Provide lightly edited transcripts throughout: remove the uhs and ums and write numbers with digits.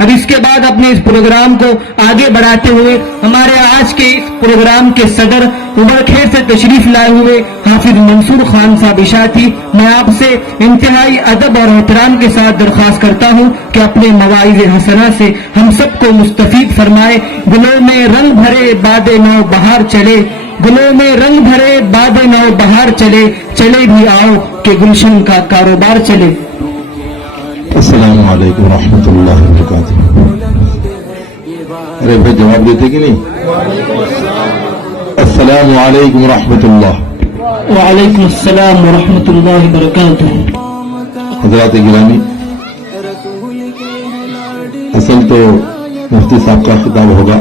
اب اس کے بعد اپنے اس پروگرام کو آگے بڑھاتے ہوئے ہمارے آج کے اس پروگرام کے صدر ابرکھیر سے تشریف لائے ہوئے حافظ منصور خان صاحب اشاعتی، میں آپ سے انتہائی ادب اور احترام کے ساتھ درخواست کرتا ہوں کہ اپنے مواعظ حسنہ سے ہم سب کو مستفید فرمائے۔ گلوں میں رنگ بھرے باد نو بہار چلے، گلوں میں رنگ بھرے باد نو بہار چلے، چلے بھی آؤ کہ گلشن کا کاروبار چلے۔ السلام علیکم ورحمۃ اللہ وبرکاتہ۔ ارے بھائی جواب دیتے کہ نہیں؟ السلام علیکم ورحمۃ اللہ۔ وعلیکم السلام ورحمۃ اللہ وبرکاتہ۔ حضرات گرامی، اصل تو مفتی صاحب کا خطاب ہوگا،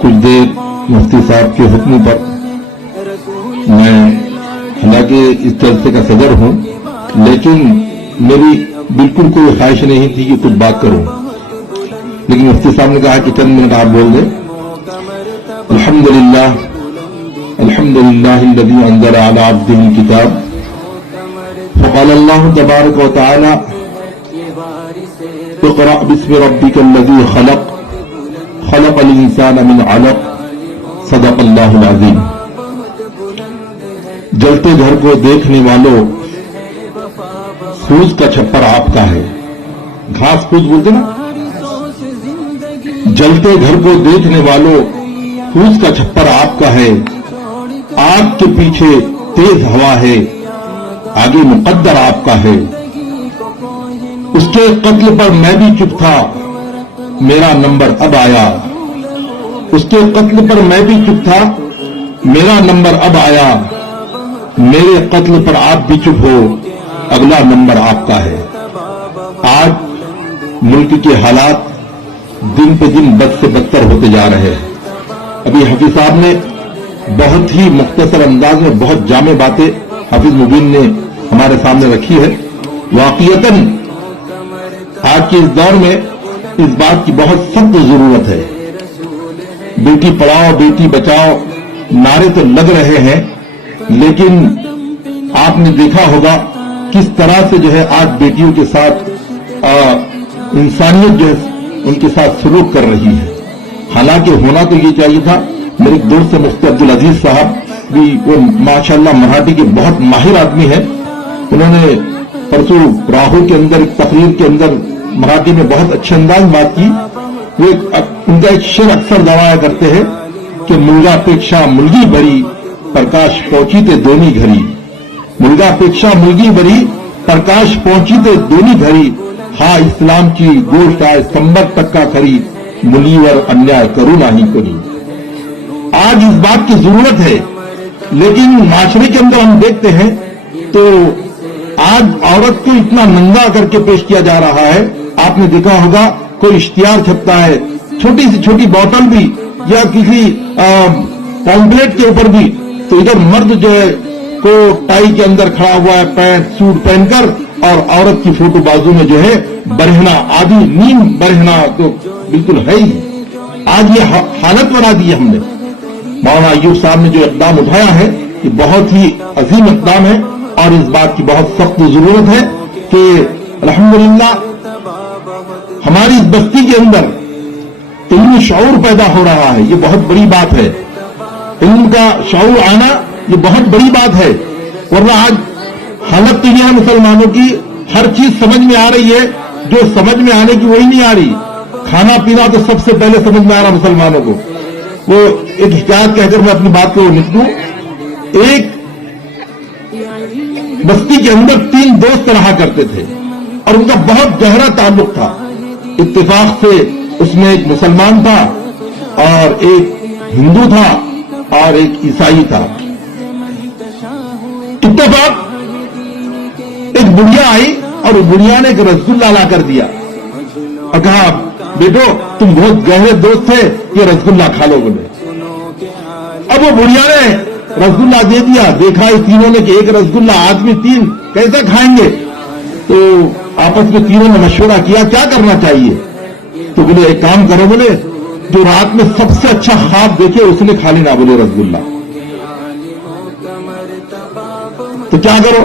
کچھ دیر مفتی صاحب کے حکم پر میں حالانکہ اس جلسے کا صدر ہوں، لیکن میری بالکل کوئی خواہش نہیں تھی کہ کچھ بات کروں، لیکن مفتی صاحب نے کہا کہ چند منٹ آپ بول دیں۔ الحمدللہ الحمدللہ الذی انزل علی عبدہ الکتاب فقال اللہ تبارک و تعالی اقرأ باسم ربک الذی خلق خلق الانسان من علق صدق اللہ العظیم۔ جلتے گھر کو دیکھنے والوں، پھوس کا چھپر آپ کا ہے، گھاس پھوس بولتے نا، جلتے گھر کو دیکھنے والوں، پھوس کا چھپر آپ کا ہے، آگ کے پیچھے تیز ہوا ہے، آگے مقدر آپ کا ہے۔ اس کے قتل پر میں بھی چپ تھا، میرا نمبر اب آیا، اس کے قتل پر میں بھی چپ تھا، میرا نمبر اب آیا، میرے قتل پر آپ بھی چپ ہو، اگلا نمبر آپ کا ہے۔ آج ملک کے حالات دن پہ دن بد سے بدتر ہوتے جا رہے ہیں۔ ابھی حافظ صاحب نے بہت ہی مختصر انداز میں بہت جامع باتیں حافظ مبین نے ہمارے سامنے رکھی ہے۔ واقعتاً آج کے اس دور میں اس بات کی بہت سخت ضرورت ہے۔ بیٹی پڑھاؤ بیٹی بچاؤ نعرے تو لگ رہے ہیں، لیکن آپ نے دیکھا ہوگا کس طرح سے جو ہے آج بیٹیوں کے ساتھ انسانیت جو ہے ان کے ساتھ سلوک کر رہی ہے۔ حالانکہ ہونا تو یہ چاہیے تھا۔ میرے دوست مفتی عبدالعزیز صاحب بھی وہ ماشاءاللہ مراٹھی کے بہت ماہر آدمی ہیں، انہوں نے پرسوں راہو کے اندر تقریر کے اندر مراٹھی میں بہت اچھے انداز بات کی۔ وہ ان کا ایک شعر اکثر دعایا کرتے ہیں کہ ملگاپیکشا ملگی بری پرکاش پہنچی تے دونی گھری، ملگاپیکشا ملگی بری پرکاش پہنچی تے دونی گھری، ہاں اسلام کی گوشت آئے سمبر تک کا کھری، ملیور انیائے کرو نہیں کری۔ آج اس بات کی ضرورت ہے، لیکن معاشرے کے اندر ہم دیکھتے ہیں تو آج عورت کو اتنا ننگا کر کے پیش کیا جا رہا ہے۔ آپ نے دیکھا ہوگا کوئی اشتہار چھپتا ہے، چھوٹی سی چھوٹی بوتل بھی یا کسی پمپلیٹ کے اوپر بھی، تو ادھر مرد جو ہے کو ٹائی کے اندر کھڑا ہوا ہے پینٹ سوٹ پہن کر، اور عورت کی فوٹو بازو میں جو ہے برہنا آدھی نیم برہنا تو بالکل ہے ہی۔ آج یہ حالت بنا دی ہے ہم نے۔ مولانا ایوب صاحب نے جو اقدام اٹھایا ہے یہ بہت ہی عظیم اقدام ہے، اور اس بات کی بہت سخت ضرورت ہے کہ الحمدللہ ہماری اس بستی کے اندر علمی شعور پیدا ہو رہا ہے۔ یہ بہت بڑی بات ہے، علم کا شعور آنا یہ بہت بڑی بات ہے۔ ورنہ آج حالت تو یہ ہے مسلمانوں کی، ہر چیز سمجھ میں آ رہی ہے، جو سمجھ میں آنے کی وہی نہیں آ رہی۔ کھانا پینا تو سب سے پہلے سمجھ میں آ رہا مسلمانوں کو۔ وہ ایک حکایت کہہ کر میں اپنی بات کو نکلوں، ایک بستی کے اندر 3 دوست رہا کرتے تھے اور ان کا بہت گہرا تعلق تھا۔ اتفاق سے اس میں ایک مسلمان تھا اور ایک ہندو تھا اور ایک عیسائی تھا۔ اتفاق ایک بڑھیا آئی اور وہ بڑھیا نے ایک رسگلہ لا کر دیا اور کہا بیٹو تم بہت گہرے دوست تھے، یہ رسگلہ کھا لو بولے۔ اب وہ بڑھیا نے رسگلہ دے دیا، دیکھا اس تینوں نے کہ ایک رسگلہ آدمی 3 کیسے کھائیں گے، تو آپس میں تینوں نے مشورہ کیا کیا کرنا چاہیے، تو بولے ایک کام کرو، بولے جو رات میں سب سے اچھا خواب دیکھے اس نے کھا لینا بولے رسگلہ۔ تو کیا کرو،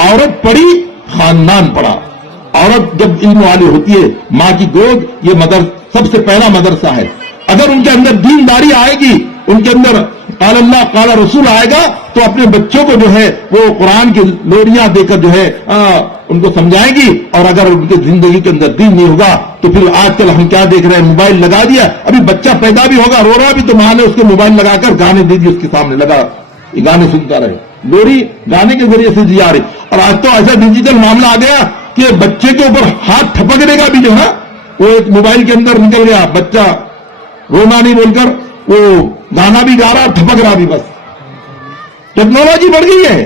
عورت پڑھی خاندان پڑھا. عورت جب علم والی ہوتی ہے ماں کی گود یہ سب سے پہلا مدرسہ ہے. اگر ان کے اندر دینداری آئے گی, ان کے اندر قال اللہ قال رسول آئے گا, تو اپنے بچوں کو جو ہے وہ قرآن کی لوریاں دے کر جو ہے ان کو سمجھائیں گی. اور اگر ان کی زندگی کے اندر دین نہیں ہوگا تو پھر آج کل ہم کیا دیکھ رہے ہیں, موبائل لگا دیا, ابھی بچہ پیدا بھی ہوگا رو رہا بھی تو ماں نے اس کو موبائل لگا کر گانے دے دیے, اس کے سامنے لگا یہ گانے سنتا رہے, لوری گانے کے ذریعے سے دی جا رہی. اور آج تو ایسا ڈیجیٹل معاملہ آ گیا کہ بچے کے اوپر ہاتھ تھپکنے کا بھی جو ہے وہ ایک موبائل کے اندر نکل گیا, بچہ رونا نہیں بول کر وہ گانا بھی گا رہا اور تھپک رہا بھی. بس ٹیکنالوجی بڑھ گئی ہے,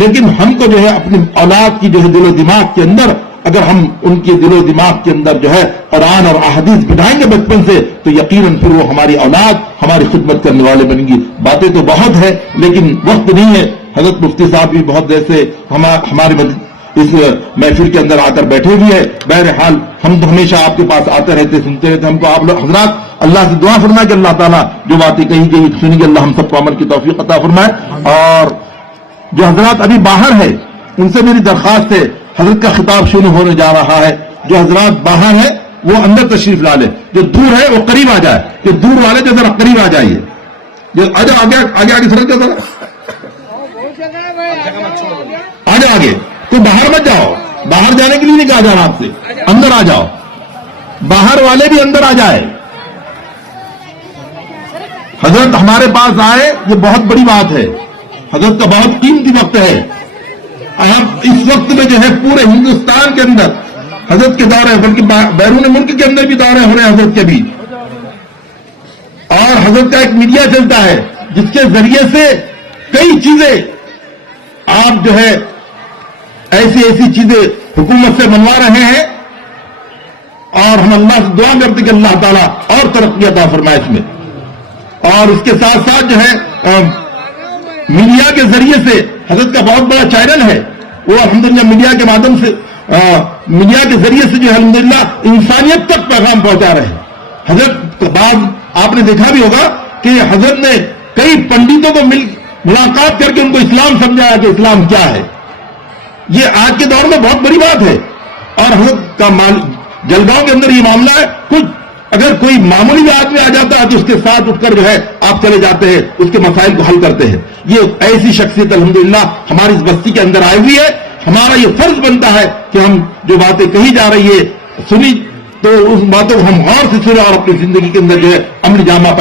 لیکن ہم کو جو ہے اپنی اولاد کی جو ہے دل و دماغ کے اندر, اگر ہم ان کے دل و دماغ کے اندر جو ہے قرآن اور احادیث بٹھائیں گے بچپن سے, تو یقیناً پھر وہ ہماری اولاد ہماری خدمت کرنے والے بنیں گی. باتیں تو بہت ہے لیکن وقت نہیں ہے. حضرت مفتی صاحب بھی بہت جیسے ہمارے اس محفل کے اندر آ کر بیٹھے ہوئے ہیں. بہرحال ہم تو ہمیشہ آپ کے پاس آتے رہتے, سنتے رہتے. ہم کو آپ لوگ حضرات اللہ سے دعا فرمائے کہ اللہ تعالیٰ جو باتیں کہی گئی سنیں گے, اللہ ہم سب کو عمل کی توفیق عطا فرمائے. اور جو حضرات ابھی باہر ہے ان سے میری درخواست ہے, حضرت کا خطاب شروع ہونے جا رہا ہے. جو حضرات باہر ہیں وہ اندر تشریف لا لیں, جو دور ہے وہ قریب آ جائے, جو دور والے جو ذرا قریب آ جائیے, جو آگے سڑک جو ذرا آگے تو باہر مت جاؤ, باہر جانے کے لیے نہیں کہا جا رہا آپ سے, اندر آ جاؤ, باہر والے بھی اندر آ جائے. حضرت ہمارے پاس آئے یہ بہت بڑی بات ہے, حضرت کا بہت قیمتی وقت ہے. آپ اس وقت میں جو ہے پورے ہندوستان کے اندر حضرت کے دورے, بلکہ بیرون ملک کے اندر بھی دورے ہو رہے ہیں حضرت کے بھی, اور حضرت کا ایک میڈیا چلتا ہے جس کے ذریعے سے کئی چیزیں آپ جو ہے ایسی چیزیں حکومت سے منوا رہے ہیں. اور ہم اللہ سے دعا کرتے کہ اللہ تعالیٰ اور ترقی عطا فرمائے اس میں. اور اس کے ساتھ ساتھ جو ہے میڈیا کے ذریعے سے حضرت کا بہت بڑا چینل ہے, وہ الحمدللہ میڈیا کے مادھیم سے میڈیا کے ذریعے سے جو ہے الحمدللہ انسانیت تک پیغام پہنچا رہے ہیں. حضرت بعد آپ نے دیکھا بھی ہوگا کہ حضرت نے کئی پنڈتوں کو ملاقات کر کے ان کو اسلام سمجھایا کہ اسلام کیا ہے. یہ آج کے دور میں بہت بڑی بات ہے. اور حضرت کا جلگاؤں کے اندر یہ معاملہ ہے, کچھ اگر کوئی معمولی بھی آدمی آ جاتا ہے تو اس کے ساتھ اٹھ کر جو ہے آپ چلے جاتے ہیں, اس کے مسائل کو حل کرتے ہیں. یہ ایسی شخصیت الحمدللہ ہماری اس بستی کے اندر آئی ہوئی ہے. ہمارا یہ فرض بنتا ہے کہ ہم جو باتیں کہی جا رہی ہے سنی تو اس باتوں کو ہم غور سے سنیں اور اپنی زندگی کے اندر جو ہے عمل جامہ